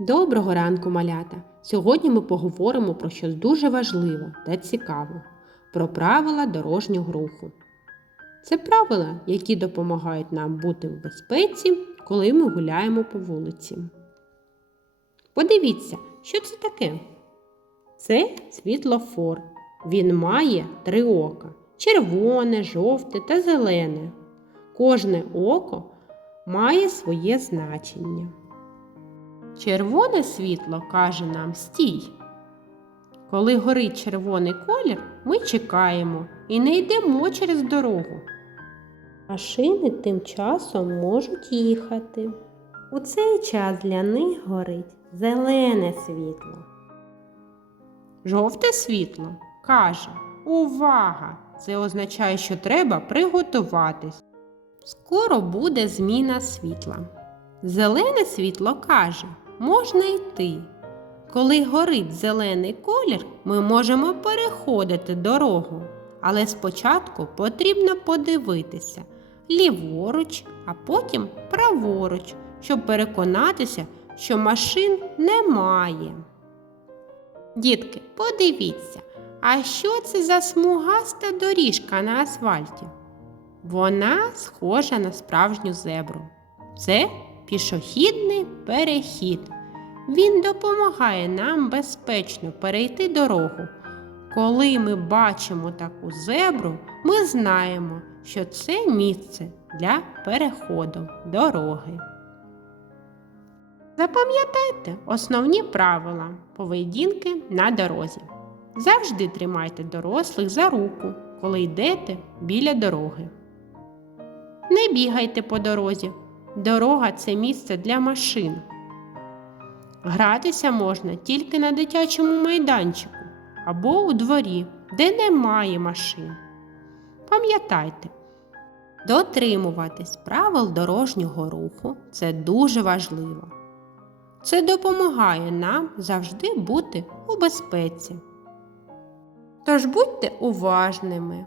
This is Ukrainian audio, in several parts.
Доброго ранку, малята! Сьогодні ми поговоримо про щось дуже важливе та цікаве про правила дорожнього руху. Це правила, які допомагають нам бути в безпеці, коли ми гуляємо по вулиці. Подивіться, що це таке? Це світлофор. Він має три ока: червоне, жовте та зелене. Кожне око має своє значення. Червоне світло каже нам стій. Коли горить червоний колір, ми чекаємо і не йдемо через дорогу. Машини тим часом можуть їхати. У цей час для них горить зелене світло. Жовте світло каже Увага! Це означає, що треба приготуватись. Скоро буде зміна світла. Зелене світло каже, можна йти. Коли горить зелений колір, ми можемо переходити дорогу, але спочатку потрібно подивитися ліворуч, а потім праворуч, щоб переконатися, що машин немає. Дітки, подивіться, а що це за смугаста доріжка на асфальті? Вона схожа на справжню зебру. Це пішохідний перехід. Він допомагає нам безпечно перейти дорогу. Коли ми бачимо таку зебру, ми знаємо, що це місце для переходу дороги. Запам'ятайте основні правила поведінки на дорозі. Завжди тримайте дорослих за руку, коли йдете біля дороги. Не бігайте по дорозі. Дорога це місце для машин. Гратися можна тільки на дитячому майданчику або у дворі, де немає машин. Пам'ятайте, дотримуватись правил дорожнього руху це дуже важливо. Це допомагає нам завжди бути у безпеці. Тож будьте уважними,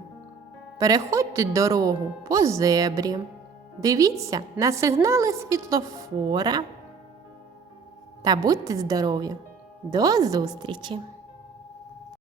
переходьте дорогу по зебрі, дивіться на сигнали світлофора та будьте здорові! До зустрічі!